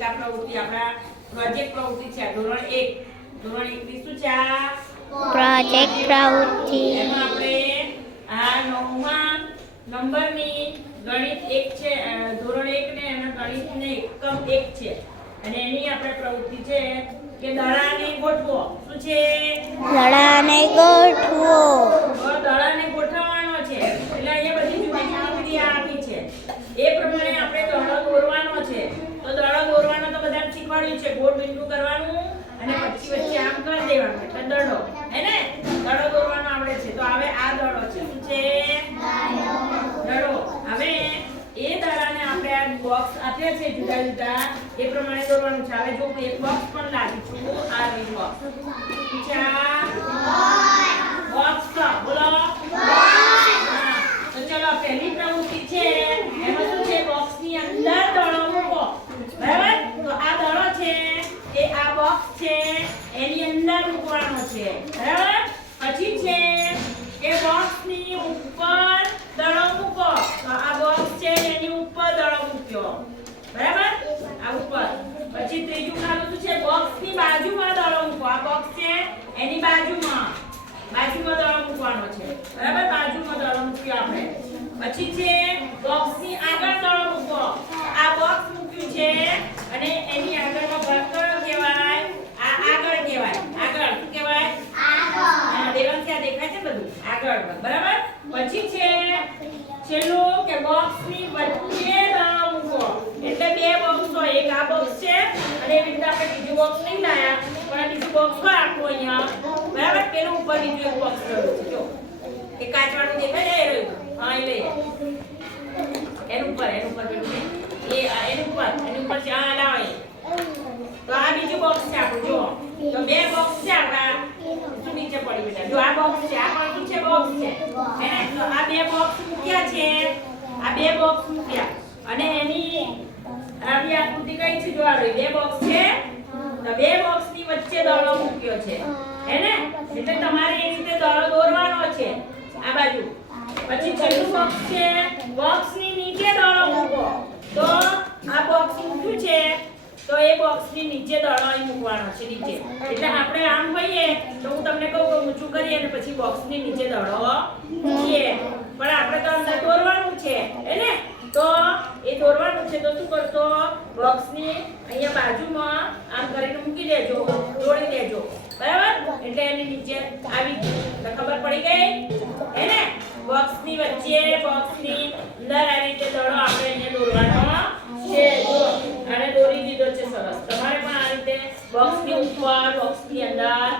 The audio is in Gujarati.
એક આ પ્રવૃત્તિ આપણા પ્રોજેક્ટ પ્રવૃત્તિ છે ધોરણ 1 ની શું છે આ પ્રોજેક્ટ પ્રવૃત્તિ. એમાં આપણે આ 9મા નંબરની ગણિત 1 છે ધોરણ 1 ને એના ગણિતને એકમ 1 છે અને એની આપણે પ્રવૃત્તિ છે કે દડાને ગોઠવો. શું છે? દડાને ગોઠવો. દડાને ગોઠવવાનો છે એટલે અહીંયા બધી જુદી આપી છે એ પ્રમાણે આપણે દડો દોરવાનો છે. તો દડો દોરવાનો તો બધાને શીખવાડ્યું છે. ગોળ બિંદુ કરવાનું અને પછી વચ્ચે આમ કરી દેવાનું એટલે દડો હે ને દડો દોરવાનો આવડે છે. તો હવે આ દડો છે. શું છે? દડો. હવે એ દડાને આપણે આ બોક્સ આપ્યા છે જુદા જુદા એ પ્રમાણે દોરવાનું છે. હવે જો એક બોક્સ પણ લાવી છું આ રહી બોક્સ. શું છે આ બોક્સ? બોલો તો ચલો પહેલી પ્રવૃત્તિ છે એમાં શું છે બોક્સની અંદર દડો મૂકો. બરાબર? તો આ દડો છે એ આ બોક્સ છે એની અંદર મૂકવાનો છે. બરાબર? પછી છે એ બોક્સની ઉપર દડો મૂકો. તો આ બોક્સ છે એની ઉપર દડો મૂક્યો. બરાબર? આ ઉપર. પછી ત્રીજું ખાલું શું છે બોક્સની બાજુમાં દડો મૂકો. આ બોક્સ છે એની બાજુમાં દડો મૂકવાનો છે. બરાબર? બાજુમાં દડો મૂક્યો આપણે. પછી છે બોક્સની આગળ દડો મૂકો. આ બોક્સ મૂક્યું છે અને એની આગળનો ભાગ કયો કહેવાય? આ આગળ કહેવાય. આગળ શું કહેવાય? આગળ. દેવાંગ ક્યાં દેખાય છે બધું? આગળ. બરાબર? પછી છે છેલ્લું કે બોક્સની વચ્ચે દડો મૂકો. એટલે બે બોક્સ હોય. એક આ બોક્સ છે અને એવી રીતે આપણે બીજું બોક્સ નહીં લાયા પણ બીજું બોક્સ હોય આખું અહીંયા. બરાબર? પેલું ઉપર બીજું એક બોક્સ રહ્યું છે. જો એ કાચવાળું દેખાય ને એ રહ્યું. હા એ લઈ એનું ઉપર પેલું એ એનું ઉપર છે. હા લાવો તો આ બીજું બોક્સ છે આપણું. જો તો બે બોક્સ છે આપણા શું નીચે પડી બેટા. જો આ બોક્સ છે આ પણ છે બોક્સ છે હે ને. તો આ બે બોક્સ મૂક્યા છે. આ બે બોક્સ મૂક્યા અને એની આવી આકૃતિ કઈ છે? જો આ બે બોક્સ છે તો બે બોક્સની વચ્ચે દડો મૂક્યો છે હે ને. એટલે તમારે એ રીતે દડો દોરવાનો છે આ બાજુ. પછી છેલ્લું બોક્સ છે બોક્સની નીચે દડો મૂકો. તો આ બોક્સ મૂક્યું છે તો એ બોક્સની નીચે દડો અહીં મૂકવાનો છે નીચે. એટલે આપણે આમ હોઈએ તો હું તમને કહું કે ઊંચું કરીએ અને પછી બોક્સની નીચે દડો મૂકીએ પણ આપણે તો અંદર દોરવાનું છે હે ને. તો એ દોરવાનું છે તો શું કરશો બોક્સની અહીંયા બાજુમાં આમ કરીને મૂકી દેજો જોડી દેજો. બરાબર? એટલે એની નીચે આવી ગયું. તો ખબર પડી ગઈ હે ને. બોક્સની વચ્ચે બોક્સની અંદર આવી રીતે દડો આપણે અહીંયા દોરવાનો છે. જો આને દોરી દીધો છે સરસ. તમારે પણ આ રીતે બોક્સની ઉપર બોક્સની અંદર